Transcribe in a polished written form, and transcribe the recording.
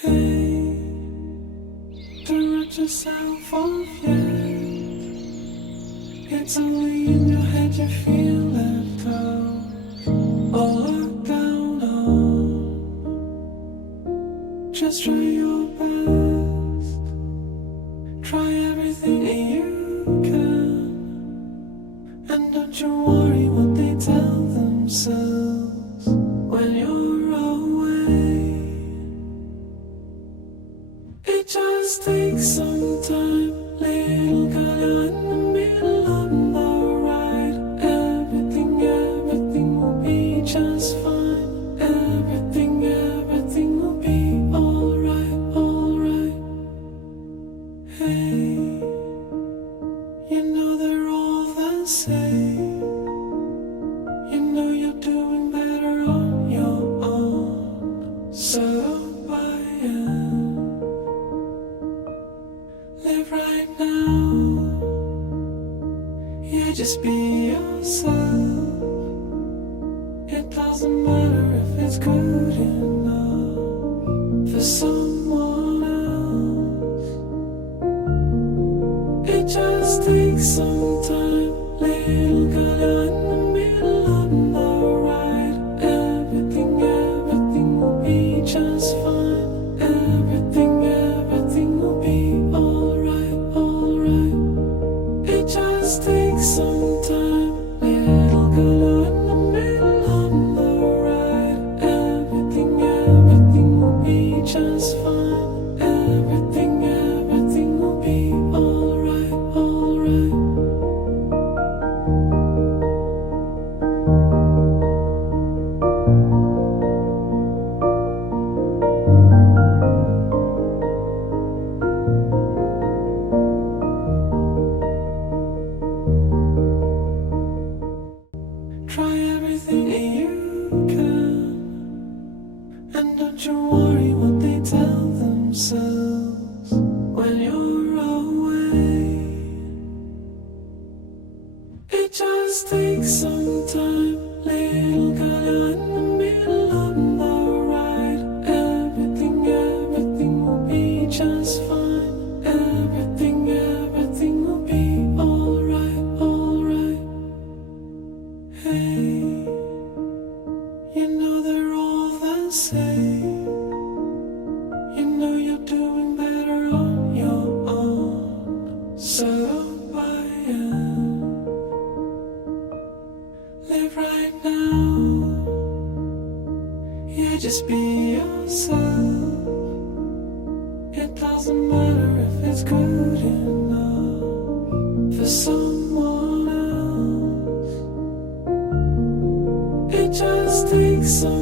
Hey, don't write yourself off yet. It's only in your head you feel left out or looked down on. Just try your best. Try everything that you can. And don't you worry what they tell themselves when you're away. It just takes some time, little girl, you're in the middle of the ride. Everything will be just fine. Everything will be alright, alright. Hey, you know they're all the same. You know you're doing better on your own. So I am. Live right now. Yeah, just be yourself. It doesn't matter if it's good enough for someone else. It just takes some time, little girl, you're in the middle of the ride. Everything will be just fine. Everything will be alright, alright. It just takes some time, little girl, you're in the middle of the ride. Everything will be just fine. Everything will be alright, alright. Try everything that you can. And don't you worry what they tell themselves when you're away. It just takes some time, little girl, you're in the middle of the ride. Everything will be just fine. Everything will be alright, alright. Hey, you know they're all the same. You know you're doing better on your own. So I am. Live right now. Yeah, just be yourself. It doesn't matter if it's good enough for someone else. It just takes some